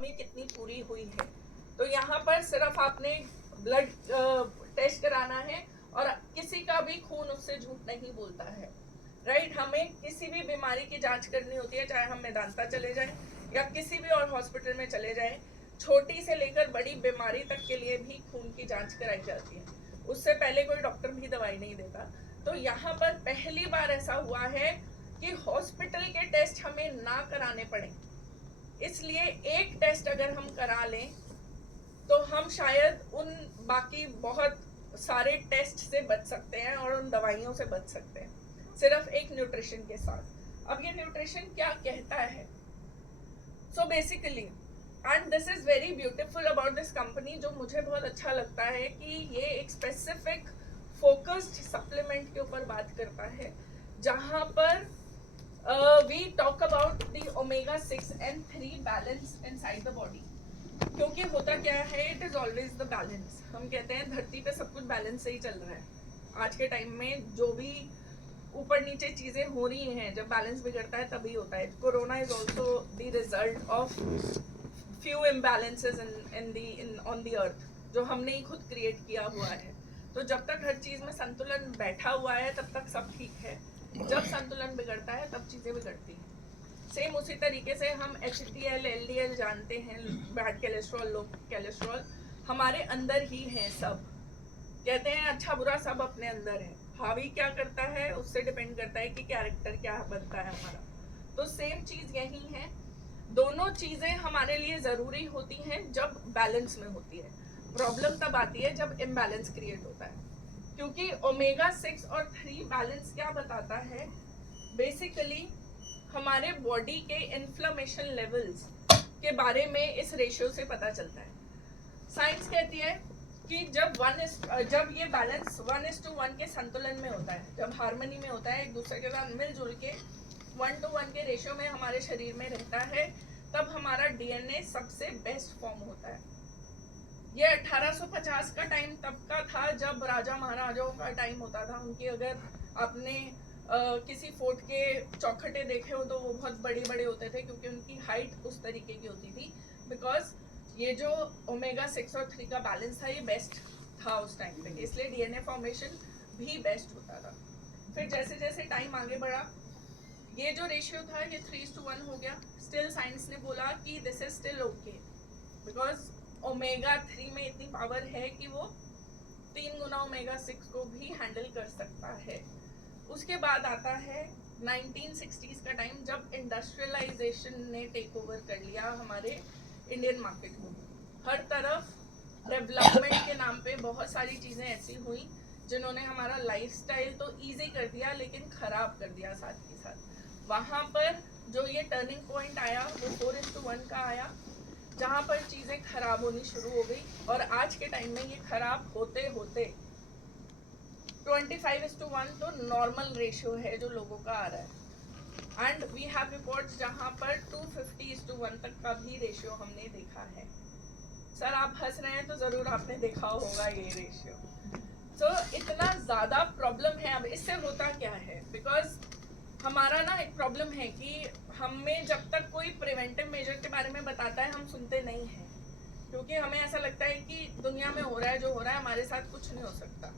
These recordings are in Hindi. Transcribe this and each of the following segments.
कमी कितनी पूरी हुई है। तो यहाँ पर सिर्फ आपने ब्लड टेस्ट कराना है और किसी का भी खून उससे झूठ नहीं बोलता है, राइट। हमें किसी भी बीमारी की जांच करनी होती है, चाहे हम मेदांता चले जाएं या किसी भी और हॉस्पिटल में चले जाएं, छोटी से लेकर बड़ी बीमारी तक के लिए भी खून की जांच कराई जाती है, उससे पहले कोई डॉक्टर भी दवाई नहीं देता। तो यहाँ पर पहली बार ऐसा हुआ है कि हॉस्पिटल के टेस्ट हमें ना कराने पड़े, इसलिए एक टेस्ट अगर हम करा लें तो हम शायद उन बाकी बहुत सारे टेस्ट से बच सकते हैं और उन दवाइयों से बच सकते हैं सिर्फ एक न्यूट्रिशन के साथ। अब ये न्यूट्रिशन क्या कहता है? So basically, and this is very beautiful about this company, जो मुझे बहुत अच्छा लगता है कि ये एक स्पेसिफिक फोकस्ड सप्लीमेंट के ऊपर बात करता है, जहां पर we talk about the omega 6 and 3 balance inside the body. क्योंकि होता क्या है, it is always the balance. हम कहते हैं धरती पे सब कुछ बैलेंस से ही चल रहा है। आज के टाइम में जो भी ऊपर नीचे चीजें हो रही हैं, जब बैलेंस बिगड़ता है तभी होता है। Corona is also the result of few imbalances on the earth, जो हमने ही खुद क्रिएट किया हुआ है। तो जब तक हर चीज में संतुलन बैठा हुआ है तब तक सब ठीक है, जब संतुलन बिगड़ता है तब चीजें बिगड़ती हैं। सेम उसी तरीके से हम HDL LDL जानते हैं, बैड कोलेस्ट्रॉल, लो कोलेस्ट्रॉल हमारे अंदर ही है सब। कहते हैं अच्छा बुरा सब अपने अंदर है, हावी क्या करता है उससे डिपेंड करता है कि कैरेक्टर क्या बनता है हमारा। तो सेम चीज यही है, दोनों चीजें हमारे लिए जरूरी होती हैं जब बैलेंस में होती है। प्रॉब्लम तब आती है जब इम्बैलेंस क्रिएट होता है, क्योंकि ओमेगा 6 और 3 बैलेंस क्या बताता है, बेसिकली हमारे बॉडी के इन्फ्लेमेशन लेवल्स के बारे में इस रेशियो से पता चलता है। साइंस कहती है कि जब ये बैलेंस 1:1 के संतुलन में होता है, जब हार्मनी में होता है, एक दूसरे के साथ मिलजुल के 1:1 के रेशियो में हमारे शरीर में रहता है, तब हमारा DNA सबसे बेस्ट फॉर्म होता है। ये 1850 का टाइम तब का था जब राजा महाराजाओं का टाइम होता था। उनकी अगर आपने किसी फोर्ट के चौखटे देखे हो तो वो बहुत बड़े बड़े होते थे, क्योंकि उनकी हाइट उस तरीके की होती थी, बिकॉज ये जो ओमेगा 6 और 3 का बैलेंस था ये बेस्ट था उस टाइम पे, इसलिए DNA फॉर्मेशन भी बेस्ट होता था। फिर जैसे जैसे टाइम आगे बढ़ा, ये जो रेशियो था ये 3:1 हो गया। स्टिल साइंस ने बोला कि this is still okay, because omega 3 में इतनी पावर है कि वो 3 गुना ओमेगा 6 को भी हैंडल कर सकता है। उसके बाद आता है 1960s का टाइम, जब इंडस्ट्रियलाइजेशन ने टेक ओवर कर लिया हमारे इंडियन मार्केट को। हर तरफ डेवलपमेंट के नाम पे बहुत सारी चीज़ें ऐसी हुई जिन्होंने हमारा लाइफस्टाइल तो इजी कर दिया लेकिन ख़राब कर दिया साथ ही साथ। वहाँ पर जो ये टर्निंग पॉइंट आया वो 4:1 का आया, जहाँ पर चीज़ें ख़राब होनी शुरू हो गई, और आज के टाइम में ये ख़राब होते होते 25:1 तो नॉर्मल रेशियो है जो लोगों का आ रहा है। एंड वी हैव रिपोर्ट्स जहाँ पर 250:1 तक का भी रेशियो हमने देखा है। सर आप हंस रहे हैं तो ज़रूर आपने देखा होगा ये रेशियो। तो इतना ज़्यादा प्रॉब्लम है। अब इससे होता क्या है, बिकॉज हमारा ना एक प्रॉब्लम है कि हमें जब तक कोई प्रिवेंटिव मेजर के बारे में बताता है हम सुनते नहीं हैं, क्योंकि हमें ऐसा लगता है कि दुनिया में हो रहा है जो हो रहा है, हमारे साथ कुछ नहीं हो सकता।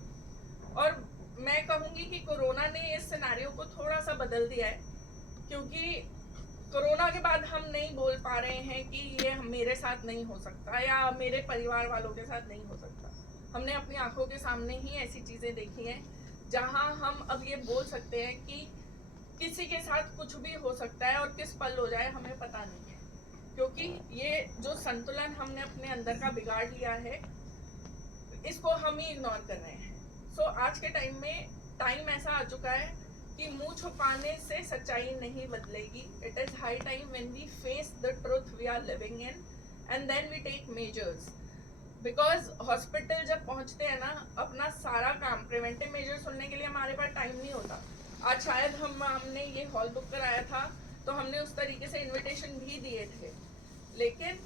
और मैं कहूँगी कि कोरोना ने इस सिनेरियो को थोड़ा सा बदल दिया है, क्योंकि कोरोना के बाद हम नहीं बोल पा रहे हैं कि ये मेरे साथ नहीं हो सकता या मेरे परिवार वालों के साथ नहीं हो सकता। हमने अपनी आंखों के सामने ही ऐसी चीज़ें देखी हैं जहां हम अब ये बोल सकते हैं कि किसी के साथ कुछ भी हो सकता है और किस पल हो जाए हमें पता नहीं है, क्योंकि ये जो संतुलन हमने अपने अंदर का बिगाड़ लिया है इसको हम ही इग्नोर कर रहे हैं। सो आज के टाइम में टाइम ऐसा आ चुका है कि मुंह छुपाने से सच्चाई नहीं बदलेगी। It is high time when we face the truth we are living in and then we take measures. Because hospital जब पहुंचते हैं ना, अपना सारा काम प्रिवेंटिव मेजर सुनने के लिए हमारे पास टाइम नहीं होता। आज शायद हमने ये हॉल बुक कराया था तो हमने उस तरीके से इन्विटेशन भी दिए थे, लेकिन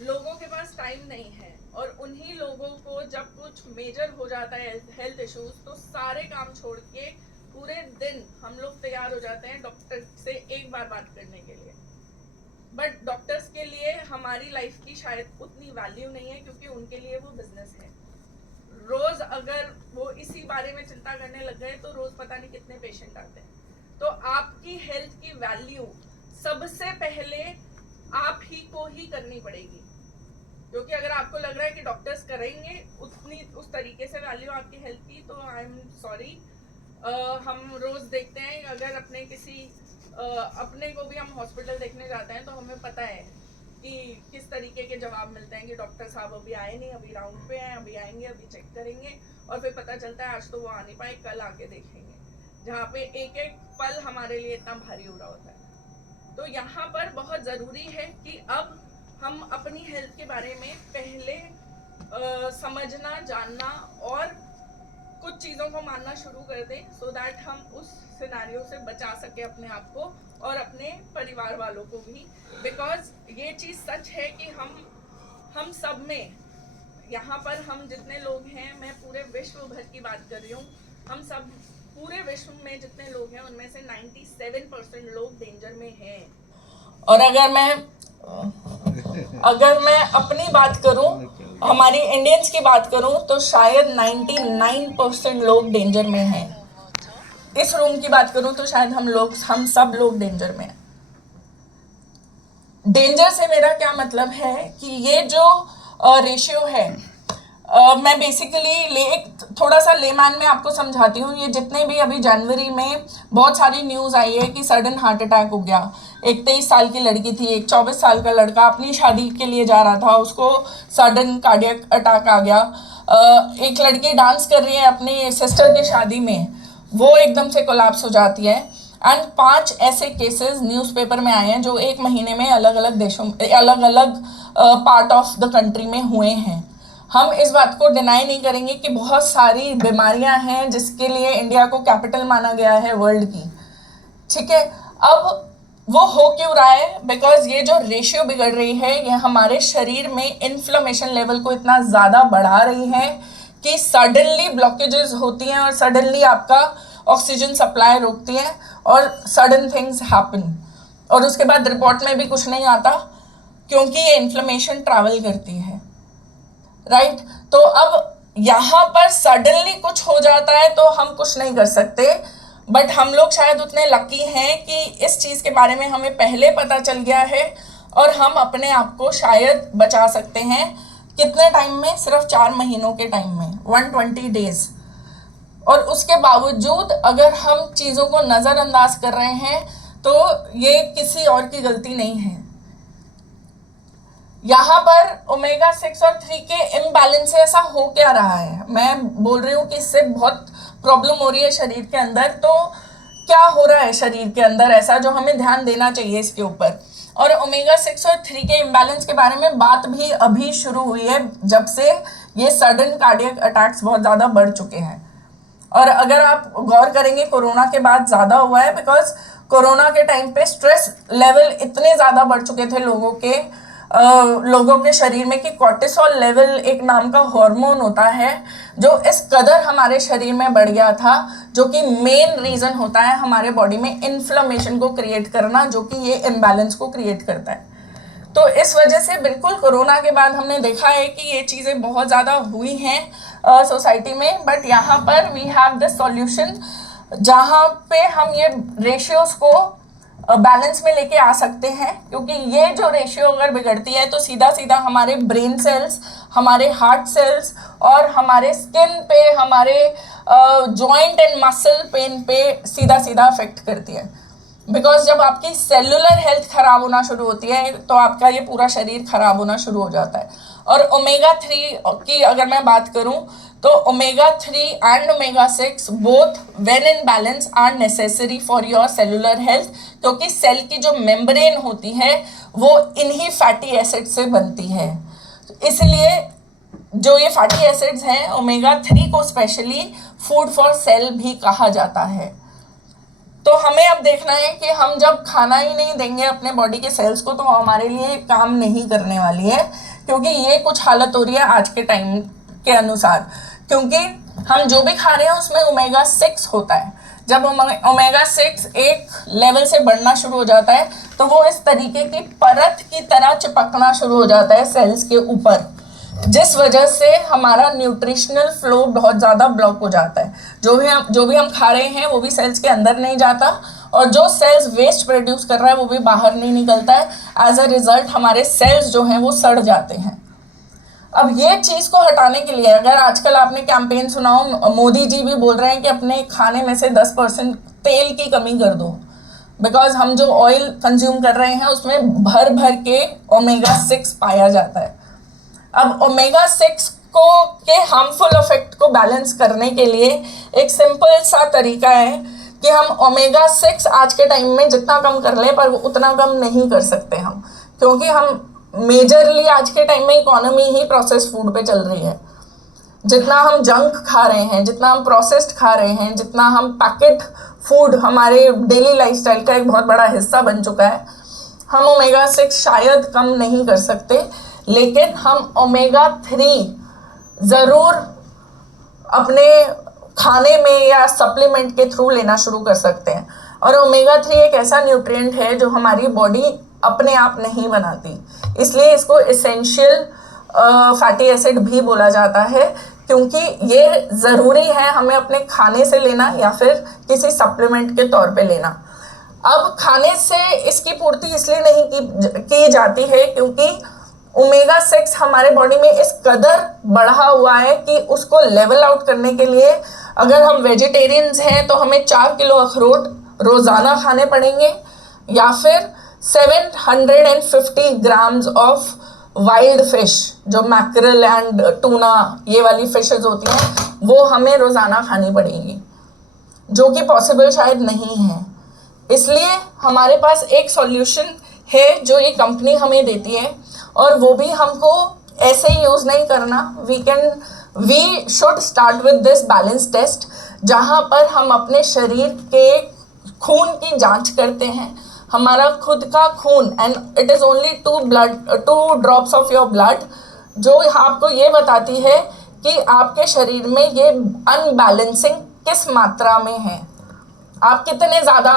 लोगों के पास टाइम नहीं है। और उन्हीं लोगों को जब कुछ मेजर हो जाता है हेल्थ इश्यूज, तो सारे काम छोड़ के पूरे दिन हम लोग तैयार हो जाते हैं डॉक्टर से एक बार बात करने के लिए। बट डॉक्टर्स के लिए हम हमारी लाइफ की शायद उतनी वैल्यू नहीं है, क्योंकि उनके लिए वो बिजनेस है। रोज अगर वो इसी बारे में चिंता करने लग गए तो रोज पता नहीं कितने पेशेंट आते हैं। तो आपकी हेल्थ की वैल्यू सबसे पहले आप ही को ही करनी पड़ेगी, क्योंकि अगर आपको लग रहा है कि डॉक्टर्स करेंगे उतनी उस तरीके से वैल्यू आपकी हेल्थ की, तो आई एम सॉरी। हम रोज देखते हैं, अगर अपने किसी अपने को भी हम हॉस्पिटल देखने जाते हैं तो हमें पता है कि किस तरीके के जवाब मिलते हैं कि डॉक्टर साहब अभी आए नहीं, अभी राउंड पे हैं, अभी आएंगे, अभी चेक करेंगे, और फिर पता चलता है आज तो वो आ नहीं पाए, कल आके देखेंगे, जहाँ पे एक एक पल हमारे लिए इतना भारी हो रहा होता है। तो यहाँ पर बहुत ज़रूरी है कि अब हम अपनी हेल्थ के बारे में पहले समझना, जानना और कुछ चीज़ों को मानना शुरू कर दें, सो दैट हम उस सिनेरियो से बचा सके अपने आप को और अपने परिवार वालों को भी। बिकॉज ये चीज़ सच है कि हम सब में, यहाँ पर हम जितने लोग हैं, मैं पूरे विश्व भर की बात कर रही हूँ, हम सब पूरे विश्व में जितने लोग हैं उनमें से 97% लोग डेंजर में हैं। और अगर मैं अपनी बात करूं, हमारी इंडियंस की बात करूं, तो शायद 99% लोग डेंजर में हैं। इस रूम की बात करूं तो शायद हम सब लोग डेंजर में हैं। डेंजर से मेरा क्या मतलब है कि ये जो रेशियो है, मैं बेसिकली थोड़ा सा लेमैन में आपको समझाती हूँ। ये जितने भी अभी जनवरी में बहुत सारी न्यूज़ आई है कि सडन हार्ट अटैक हो गया, एक 23 साल की लड़की थी, एक 24 साल का लड़का अपनी शादी के लिए जा रहा था, उसको सडन कार्डियक अटैक आ गया। एक लड़की डांस कर रही है अपनी सिस्टर की शादी में, वो एकदम से कोलैप्स हो जाती है। एंड 5 ऐसे केसेस न्यूज़पेपर में आए हैं जो एक महीने में अलग अलग देशों, अलग अलग पार्ट ऑफ द कंट्री में हुए हैं। हम इस बात को डिनाई नहीं करेंगे कि बहुत सारी बीमारियां हैं जिसके लिए इंडिया को कैपिटल माना गया है वर्ल्ड की, ठीक है। अब वो हो क्यों रहा है? बिकॉज ये जो रेशियो बिगड़ रही है, ये हमारे शरीर में इन्फ्लेमेशन लेवल को इतना ज़्यादा बढ़ा रही है कि सडनली ब्लॉकेजेस होती हैं और सडनली आपका ऑक्सीजन सप्लाई रोकती है और सडन थिंग्स हैपन, और उसके बाद रिपोर्ट में भी कुछ नहीं आता क्योंकि ये इन्फ्लेमेशन ट्रैवल करती है, राइट। तो अब यहाँ पर सडनली कुछ हो जाता है तो हम कुछ नहीं कर सकते, बट हम लोग शायद उतने लकी हैं कि इस चीज़ के बारे में हमें पहले पता चल गया है और हम अपने आप को शायद बचा सकते हैं। कितने टाइम में? सिर्फ 4 महीनों के टाइम में, 120 डेज। और उसके बावजूद अगर हम चीज़ों को नज़रअंदाज कर रहे हैं तो ये किसी और की गलती नहीं है। यहाँ पर ओमेगा 6 और 3 के इम्बैलेंस से ऐसा हो क्या रहा है? मैं बोल रही हूँ कि इससे बहुत प्रॉब्लम हो रही है शरीर के अंदर। तो क्या हो रहा है शरीर के अंदर ऐसा जो हमें ध्यान देना चाहिए इसके ऊपर? और ओमेगा 6 और 3 के इम्बैलेंस के बारे में बात भी अभी शुरू हुई है, जब से ये सडन कार्डियक अटैक्स बहुत ज़्यादा बढ़ चुके हैं। और अगर आप गौर करेंगे, कोरोना के बाद ज़्यादा हुआ है, बिकॉज कोरोना के टाइम पे स्ट्रेस लेवल इतने ज़्यादा बढ़ चुके थे लोगों के शरीर में कि कॉर्टिसोल लेवल एक नाम का हार्मोन होता है जो इस कदर हमारे शरीर में बढ़ गया था, जो कि मेन रीज़न होता है हमारे बॉडी में इन्फ्लेमेशन को क्रिएट करना, जो कि ये इम्बैलेंस को क्रिएट करता है। तो इस वजह से बिल्कुल कोरोना के बाद हमने देखा है कि ये चीज़ें बहुत ज़्यादा हुई हैं सोसाइटी में। बट यहाँ पर वी हैव द सॉल्यूशन, जहाँ पे हम ये रेशियोज़ को बैलेंस में लेके आ सकते हैं, क्योंकि ये जो रेशियो अगर बिगड़ती है तो सीधा सीधा हमारे ब्रेन सेल्स, हमारे हार्ट सेल्स और हमारे स्किन पे, हमारे जॉइंट एंड मसल पेन पे सीधा सीधा अफेक्ट करती है। बिकॉज जब आपकी सेलुलर हेल्थ खराब होना शुरू होती है तो आपका ये पूरा शरीर खराब होना शुरू हो जाता है। और ओमेगा 3 की अगर मैं बात करूं तो omega 3 and omega 6 both when in balance are necessary for your cellular health, क्योंकि सेल की जो मेम्ब्रेन होती है वो इन्हीं फैटी एसिड से बनती है। इसलिए जो ये फैटी एसिड्स हैं, ओमेगा 3 को स्पेशली फूड फॉर सेल भी कहा जाता है। तो हमें अब देखना है कि हम जब खाना ही नहीं देंगे अपने बॉडी के सेल्स को तो हमारे लिए काम नहीं करने वाली है, क्योंकि ये कुछ हालत हो रही है आज के टाइम के अनुसार। क्योंकि हम जो भी खा रहे हैं उसमें ओमेगा 6 होता है, जब ओमेगा 6 एक लेवल से बढ़ना शुरू हो जाता है तो वो इस तरीके की परत की तरह चिपकना शुरू हो जाता है सेल्स के ऊपर, जिस वजह से हमारा न्यूट्रिशनल फ्लो बहुत ज़्यादा ब्लॉक हो जाता है। जो भी हम खा रहे हैं वो भी सेल्स के अंदर नहीं जाता, और जो सेल्स वेस्ट प्रोड्यूस कर रहा है वो भी बाहर नहीं निकलता है। एज अ रिजल्ट हमारे सेल्स जो हैं वो सड़ जाते हैं। अब ये चीज़ को हटाने के लिए, अगर आजकल आपने कैंपेन सुना हो, मोदी जी भी बोल रहे हैं कि अपने खाने में से 10% तेल की कमी कर दो, बिकॉज हम जो ऑयल कंज्यूम कर रहे हैं उसमें भर भर के ओमेगा 6 पाया जाता है। अब ओमेगा 6 को के हार्मफुल इफेक्ट को बैलेंस करने के लिए एक सिंपल सा तरीका है कि हम ओमेगा 6 आज के टाइम में जितना कम कर लें, पर उतना कम नहीं कर सकते हम, क्योंकि हम मेजरली आज के टाइम में इकोनॉमी ही प्रोसेस फूड पे चल रही है। जितना हम जंक खा रहे हैं, जितना हम प्रोसेस्ड खा रहे हैं, जितना हम पैकेट फूड हमारे डेली लाइफस्टाइल का एक बहुत बड़ा हिस्सा बन चुका है, हम ओमेगा 6 शायद कम नहीं कर सकते, लेकिन हम ओमेगा 3 ज़रूर अपने खाने में या सप्लीमेंट के थ्रू लेना शुरू कर सकते हैं। और ओमेगा 3 एक ऐसा न्यूट्रिएंट है जो हमारी बॉडी अपने आप नहीं बनाती, इसलिए इसको एसेंशियल फैटी एसिड भी बोला जाता है, क्योंकि ये ज़रूरी है हमें अपने खाने से लेना या फिर किसी सप्लीमेंट के तौर पे लेना। अब खाने से इसकी पूर्ति इसलिए नहीं की जाती है क्योंकि ओमेगा 6 हमारे बॉडी में इस कदर बढ़ा हुआ है कि उसको लेवल आउट करने के लिए, अगर हम वेजिटेरियंस हैं तो हमें 4 किलो अखरोट रोज़ाना खाने पड़ेंगे, या फिर 750 ग्राम्स ऑफ वाइल्ड फिश, जो मैकरल एंड टूना ये वाली फिशेस होती हैं, वो हमें रोज़ाना खानी पड़ेगी, जो कि पॉसिबल शायद नहीं है। इसलिए हमारे पास एक सॉल्यूशन है जो ये कंपनी हमें देती है, और वो भी हमको ऐसे ही यूज़ नहीं करना। We should start with this balance test, जहाँ पर हम अपने शरीर के खून की जांच करते हैं, हमारा खुद का खून, and it is only 2 drops of your blood, जो आपको ये बताती है कि आपके शरीर में ये अनबैलेंसिंग किस मात्रा में है, आप कितने ज़्यादा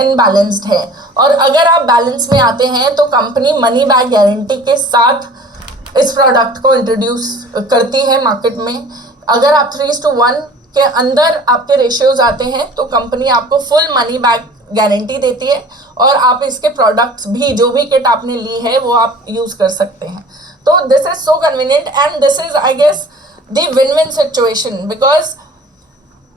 इनबैलेंस्ड है। और अगर आप बैलेंस में आते हैं तो कंपनी मनी बैक गारंटी के साथ इस प्रोडक्ट को इंट्रोड्यूस करती है मार्केट में। अगर आप 3:1 के अंदर आपके रेशियोज आते हैं तो कंपनी आपको फुल मनी बैक गारंटी देती है, और आप इसके प्रोडक्ट्स भी, जो भी किट आपने ली है वो आप यूज़ कर सकते हैं। तो this is so convenient, and this is I guess the win win situation, because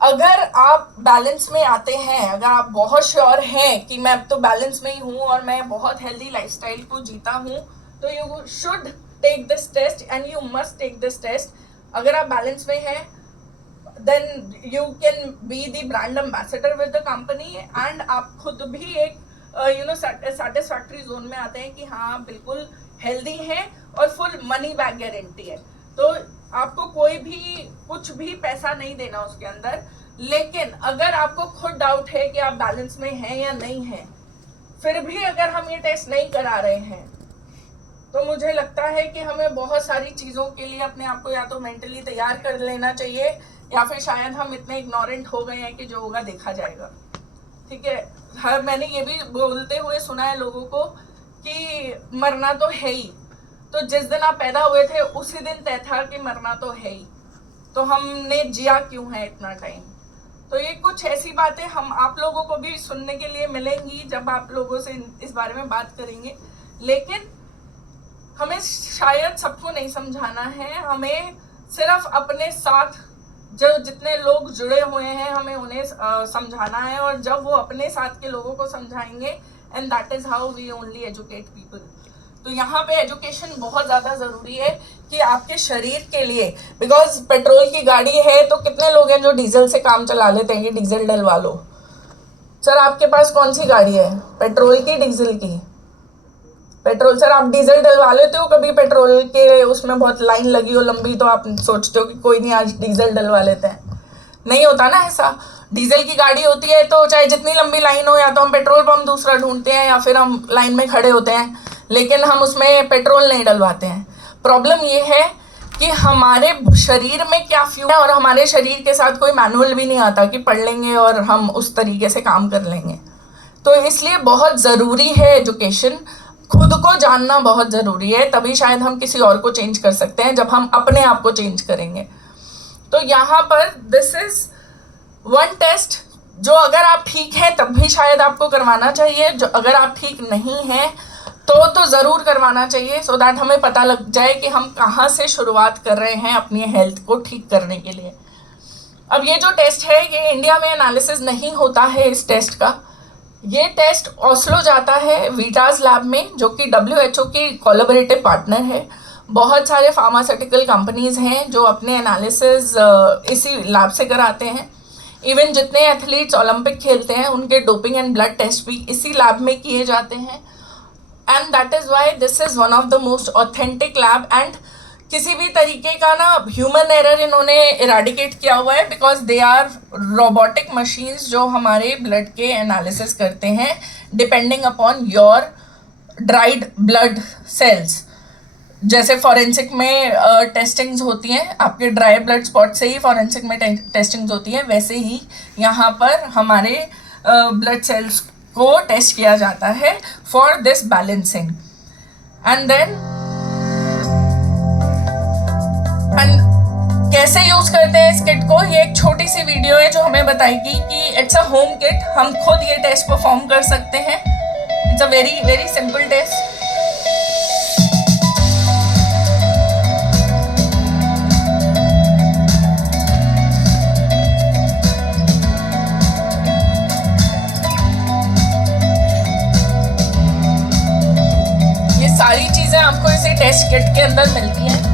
अगर आप बैलेंस में आते हैं, अगर आप बहुत श्योर हैं कि मैं अब तो बैलेंस में ही हूँ और मैं बहुत हेल्दी लाइफस्टाइल को जीता हूँ, तो you should take this test and you must take this test. अगर आप बैलेंस में हैं then you can be the brand ambassador with the company, and आप खुद भी एक सेटिस्फैक्ट्री जोन में आते हैं कि हाँ बिल्कुल हेल्दी हैं और फुल मनी बैक गारंटी है। तो आपको कोई भी कुछ भी पैसा नहीं देना उसके अंदर। लेकिन अगर आपको खुद डाउट है कि आप बैलेंस में हैं या नहीं हैं, फिर भी अगर हम ये टेस्ट नहीं करा रहे हैं, तो मुझे लगता है कि हमें बहुत सारी चीज़ों के लिए अपने आप को या तो मेंटली तैयार कर लेना चाहिए, या फिर शायद हम इतने इग्नोरेंट हो गए हैं कि जो होगा देखा जाएगा। ठीक है, मैंने ये भी बोलते हुए सुना है लोगों को कि मरना तो है ही, तो जिस दिन आप पैदा हुए थे उसी दिन तय था कि मरना तो है ही, तो हमने जिया क्यों है इतना टाइम। तो ये कुछ ऐसी बातें हम आप लोगों को भी सुनने के लिए मिलेंगी जब आप लोगों से इस बारे में बात करेंगे, लेकिन हमें शायद सबको नहीं समझाना है, हमें सिर्फ अपने साथ जो जितने लोग जुड़े हुए हैं हमें उन्हें समझाना है, और जब वो अपने साथ के लोगों को समझाएंगे, and that is how we only educate people. तो यहाँ पे एजुकेशन बहुत ज़्यादा ज़रूरी है कि आपके शरीर के लिए, बिकॉज पेट्रोल की गाड़ी है तो कितने लोग हैं जो डीजल से काम चला लेते हैं कि डीजल डलवा लो। सर आपके पास कौन सी गाड़ी है, पेट्रोल की डीजल की? पेट्रोल। सर आप डीजल डलवा लेते हो कभी पेट्रोल के उसमें बहुत लाइन लगी हो लंबी, तो आप सोचते हो कि कोई नहीं आज डीजल डलवा लेते हैं? नहीं होता ना ऐसा। डीजल की गाड़ी होती है तो चाहे जितनी लंबी लाइन हो, या तो हम पेट्रोल पंप दूसरा ढूंढते हैं या फिर हम लाइन में खड़े होते हैं, लेकिन हम उसमें पेट्रोल नहीं डलवाते हैं। प्रॉब्लम ये है कि हमारे शरीर में क्या फ्यूल है, और हमारे शरीर के साथ कोई मैनुअल भी नहीं आता कि पढ़ लेंगे और हम उस तरीके से काम कर लेंगे। तो इसलिए बहुत ज़रूरी है एजुकेशन, खुद को जानना बहुत ज़रूरी है, तभी शायद हम किसी और को चेंज कर सकते हैं जब हम अपने आप को चेंज करेंगे। तो यहाँ पर दिस इज़ वन टेस्ट जो अगर आप ठीक हैं तब भी शायद आपको करवाना चाहिए, जो अगर आप ठीक नहीं हैं तो ज़रूर करवाना चाहिए, सो दैट हमें पता लग जाए कि हम कहाँ से शुरुआत कर रहे हैं अपनी हेल्थ को ठीक करने के लिए। अब ये जो टेस्ट है ये इंडिया में एनालिसिस नहीं होता है इस टेस्ट का। ये टेस्ट ओस्लो जाता है वीटास लैब में, जो कि WHO की कोलैबोरेटिव पार्टनर है। बहुत सारे फार्मास्यूटिकल कंपनीज़ हैं जो अपने एनालिसिस इसी लैब से कराते हैं। इवन जितने एथलीट्स ओलंपिक खेलते हैं उनके डोपिंग एंड ब्लड टेस्ट भी इसी लैब में किए जाते हैं। And that is why this is one of the most authentic lab. And किसी भी तरीके का ना ह्यूमन एरर इन्होंने इराडिकेट किया हुआ है, because they are robotic machines जो हमारे ब्लड के एनालिसिस करते हैं depending upon your dried blood cells. जैसे फॉरेंसिक में टेस्टिंग्स होती हैं, आपके ड्राई ब्लड स्पॉट से ही फॉरेंसिक में टेस्टिंग्स होती हैं, वैसे ही यहाँ पर हमारे ब्लड सेल्स को टेस्ट किया जाता है for this balancing. And then कैसे यूज करते हैं इस किट को, ये एक छोटी सी वीडियो है जो हमें बताएगी कि इट्स अ होम किट, हम खुद ये टेस्ट परफॉर्म कर सकते हैं। It's a very very simple test. ये सारी चीजें आपको इसी टेस्ट किट के अंदर मिलती हैं।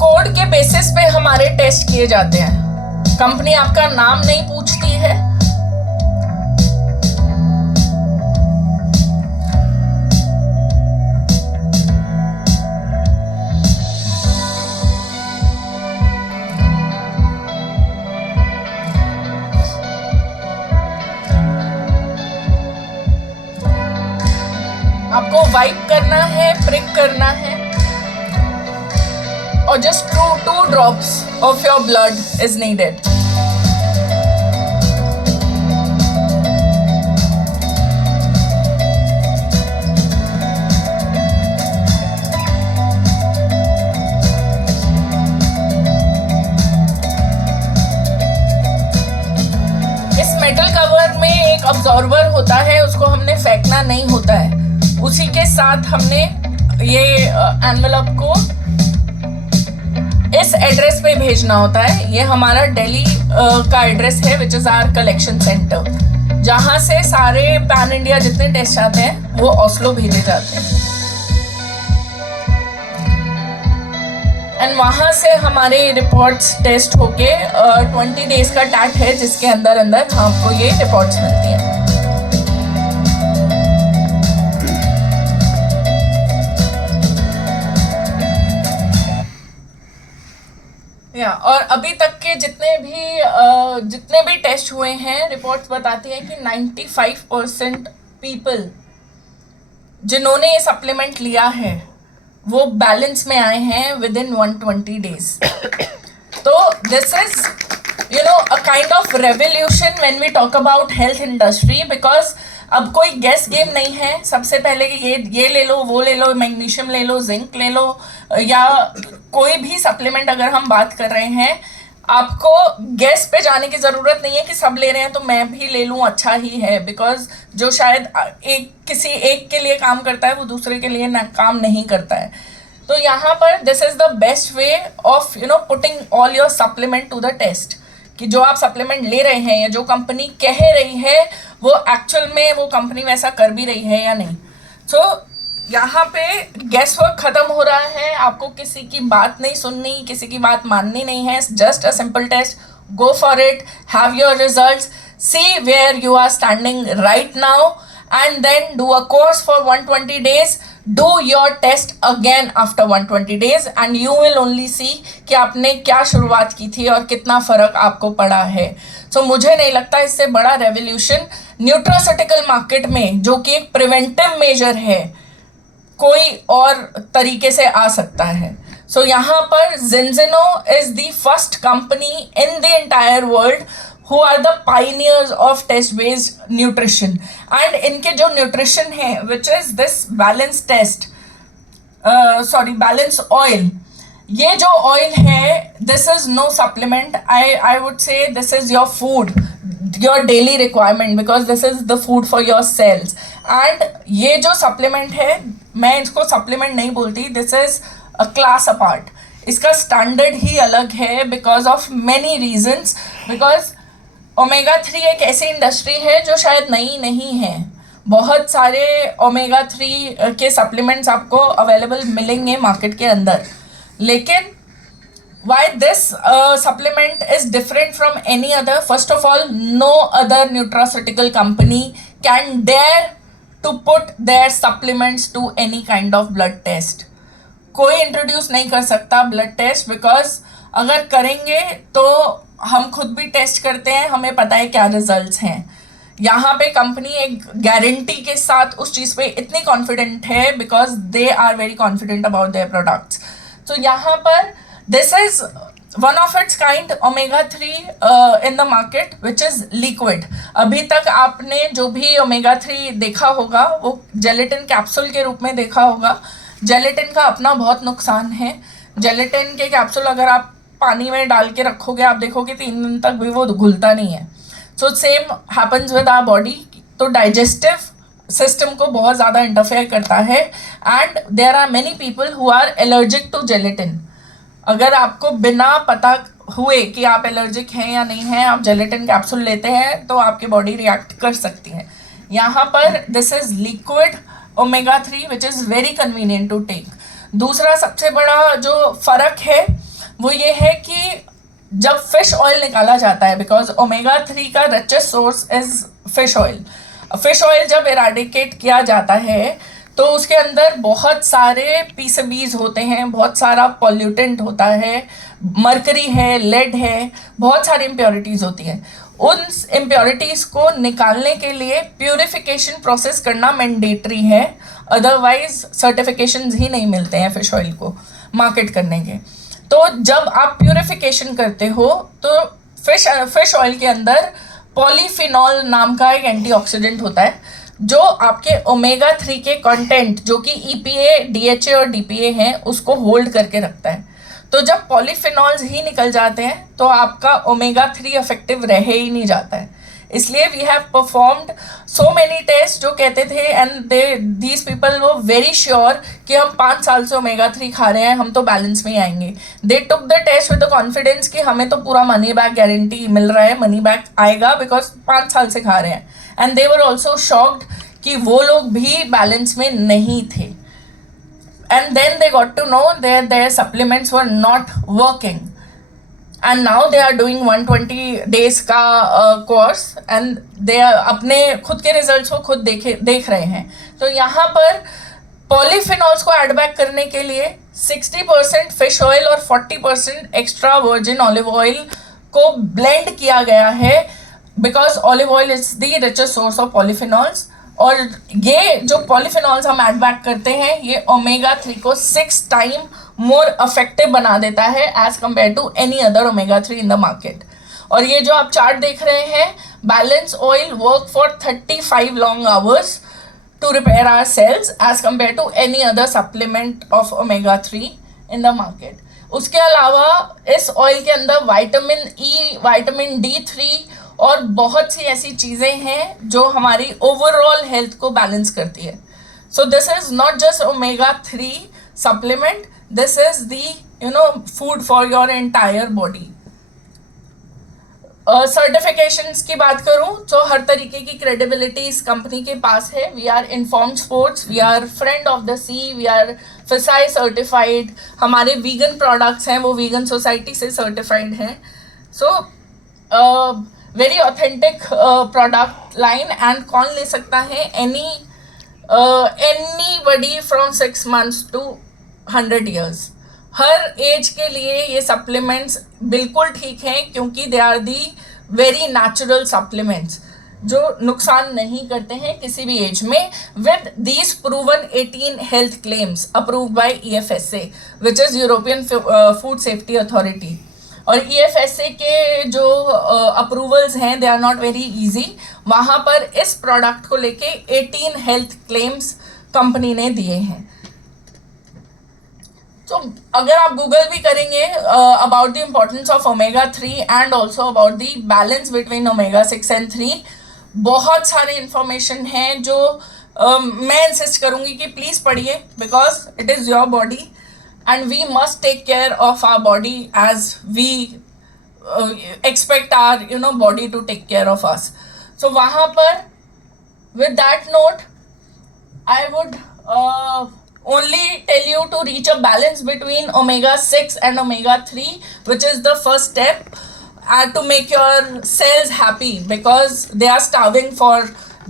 कोड के बेसिस पे हमारे टेस्ट किए जाते हैं। कंपनी आपका नाम नहीं पूछती है, आपको वाइप करना है, प्रिक करना है, or just two drops of your blood is needed. इस मेटल कवर में एक अब्जॉर्बर होता है, उसको हमने फेंकना नहीं होता है। उसी के साथ हमने ये एनवेलप को इस एड्रेस पे भेजना होता है। ये हमारा दिल्ली का एड्रेस है, which is our collection centre, जहाँ से सारे पैन इंडिया जितने टेस्ट आते हैं वो ओस्लो भेजे जाते हैं। एंड वहाँ से हमारे रिपोर्ट्स टेस्ट होके 20 डेज का टैट है, जिसके अंदर अंदर हमको ये रिपोर्ट्स मिलती हैं। और अभी तक के जितने भी टेस्ट हुए हैं, रिपोर्ट्स बताती हैं कि 95% पीपल जिन्होंने ये सप्लीमेंट लिया है वो बैलेंस में आए हैं विद इन 120 डेज। तो this is a kind of revolution when we talk about health industry, because अब कोई गेस गेम नहीं है। सबसे पहले ये ले लो, वो ले लो, मैग्नीशियम ले लो, जिंक ले लो, या कोई भी सप्लीमेंट अगर हम बात कर रहे हैं, आपको गेस पे जाने की ज़रूरत नहीं है कि सब ले रहे हैं तो मैं भी ले लूँ, अच्छा ही है। बिकॉज जो शायद किसी एक के लिए काम करता है वो दूसरे के लिए काम नहीं करता है। तो यहाँ पर this is the best way of putting all your supplement to the test, कि जो आप सप्लीमेंट ले रहे हैं या जो कंपनी कह रही है वो एक्चुअल में वो कंपनी वैसा कर भी रही है या नहीं। सो यहाँ पे गैस वर्क खत्म हो रहा है, आपको किसी की बात नहीं सुननी, किसी की बात माननी नहीं है। Just a simple test, go for it, have your results, see where you are standing right now, and then do a course for 120 days. do your test again after 120 days and you will only see कि आपने क्या शुरुआत की थी और कितना फ़र्क आपको पड़ा है. So मुझे नहीं लगता इससे बड़ा रेवोल्यूशन न्यूट्रास्यूटिकल मार्केट में, जो कि एक प्रिवेंटिव मेजर है, कोई और तरीके से आ सकता है. So यहाँ पर Zinzino is the first company in the entire world who are the pioneers of test based nutrition. And इनके जो nutrition है, which is this balance test, balance oil, ये जो oil है, this is no supplement. I would say this is your food, your daily requirement, because this is the food for your cells. And ये जो supplement है, मैं इसको supplement नहीं बोलती, this is a class apart. इसका standard ही अलग है because of many reasons. Because omega 3 एक ऐसी इंडस्ट्री है जो शायद नई नहीं है. बहुत सारे ओमेगा 3 के सप्लीमेंट्स आपको अवेलेबल मिलेंगे मार्केट के अंदर, लेकिन why this supplement is different from any other? First of all, no other nutraceutical company can dare to put their supplements to any kind of blood test. कोई इंट्रोड्यूस नहीं कर सकता ब्लड टेस्ट, बिकॉज अगर करेंगे तो हम खुद भी टेस्ट करते हैं, हमें पता है क्या रिजल्ट्स हैं. यहाँ पे कंपनी एक गारंटी के साथ उस चीज़ पे इतनी कॉन्फिडेंट है because they are very confident about their products. तो यहाँ पर this is one of its kind omega 3 in the market which is liquid. अभी तक आपने जो भी ओमेगा 3 देखा होगा वो जेलेटिन कैप्सूल के रूप में देखा होगा. जेलेटिन का अपना बहुत नुकसान है. जेलेटिन के कैप्सूल अगर आप पानी में डाल के रखोगे, आप देखोगे 3 दिन तक भी वो घुलता नहीं है. So same happens with our body. तो डाइजेस्टिव सिस्टम को बहुत ज़्यादा इंटरफेयर करता है and there are many people who are allergic to gelatin. अगर आपको बिना पता हुए कि आप एलर्जिक हैं या नहीं हैं, आप जेलेटिन कैप्सूल लेते हैं तो आपकी बॉडी रिएक्ट कर सकती है. यहाँ पर this is liquid omega 3 which is very convenient to take. दूसरा सबसे बड़ा जो फ़र्क है वो ये है कि जब फिश ऑयल निकाला जाता है, बिकॉज ओमेगा 3 का richest source is fish oil. Fish oil जब इराडिकेट किया जाता है तो उसके अंदर बहुत सारे पीसीबीज होते हैं, बहुत सारा पॉल्यूटेंट होता है, मरकरी है, लेड है, बहुत सारी इम्प्योरिटीज़ होती हैं. उन इम्प्योरिटीज़ को निकालने के लिए प्यूरिफिकेशन प्रोसेस करना मैंडेटरी है, अदरवाइज सर्टिफिकेशंस ही नहीं मिलते हैं फिश ऑयल को मार्केट करने के. तो जब आप प्यूरिफिकेशन करते हो तो फिश ऑयल के अंदर पॉलीफिनॉल नाम का एक एंटीऑक्सीडेंट होता है जो आपके ओमेगा 3 के कंटेंट, जो कि EPA, DHA और DPA हैं, उसको होल्ड करके रखता है. तो जब पॉलीफिनॉल्स ही निकल जाते हैं तो आपका ओमेगा 3 इफेक्टिव रह ही नहीं जाता है. इसलिए we have performed so many test जो कहते थे एंड दीज पीपल वो वेरी श्योर कि हम 5 साल से ओमेगा 3 खा रहे हैं, हम तो बैलेंस में ही आएंगे. They took the test with the confidence कि हमें तो पूरा मनी बैक गारंटी मिल रहा है, मनी बैक आएगा बिकॉज 5 साल से खा रहे हैं. And they were also shocked कि वो लोग भी बैलेंस में नहीं थे. And then they got to know that their supplements were not working. And now they are doing 120 days का course and they are अपने खुद के results को खुद देख रहे हैं. तो यहाँ पर पॉलीफिनॉल्स को एड बैक करने के लिए 60% फिश ऑयल और 40% एक्स्ट्रा वर्जिन ऑलिव ऑयल को ब्लेंड किया गया है because olive oil is the richest source of polyphenols. और ये जो पॉलीफिनॉल्स हम ऐड बैक करते हैं ये ओमेगा 3 को 6 टाइम मोर इफेक्टिव बना देता है as compare to any other omega 3 in the market. और ये जो आप चार्ट देख रहे हैं, balance oil work for 35 long hours to repair our cells as compare to any other supplement of omega 3 in the market. उसके अलावा इस ऑयल के अंदर विटामिन ई, विटामिन D3 और बहुत सी ऐसी चीज़ें हैं जो हमारी ओवरऑल हेल्थ को बैलेंस करती है. So this is not just omega 3 supplement, this is the food for your entire body. Certifications की बात करूं तो हर तरीके की क्रेडिबिलिटी इस कंपनी के पास है. We are informed sports, we are friend of the sea, we are FSSAI certified. हमारे वीगन प्रोडक्ट्स हैं वो वीगन सोसाइटी से सर्टिफाइड हैं. So very authentic product line. And कौन ले सकता है? Any anybody from 6 months to 100 years. हर एज के लिए ये सप्लीमेंट्स बिल्कुल ठीक हैं, क्योंकि they are the very natural supplements जो नुकसान नहीं करते हैं किसी भी एज में, with these proven 18 health claims approved by EFSA which is European Food Safety Authority. और EFSA के जो अप्रूवल्स हैं they are not very easy. वहाँ पर इस प्रोडक्ट को लेके 18 हेल्थ क्लेम्स कंपनी ने दिए हैं. तो अगर आप गूगल भी करेंगे about the importance of omega 3 and also about the balance between omega 6 and 3, बहुत सारे इंफॉर्मेशन हैं जो मैं इंसिस्ट करूँगी कि प्लीज़ पढ़िए, because it is your body and we must take care of our body as we expect our body to take care of us. So वहाँ पर with that note I would only tell you to reach a balance between omega 6 and omega 3, which is the first step to make your cells happy, because they are starving for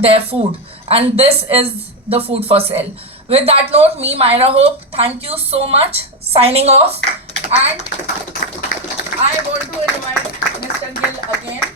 their food and this is the food for cell. With that note, me, Myra Hope, thank you so much. Signing off. And I want to invite Mr. Gill again.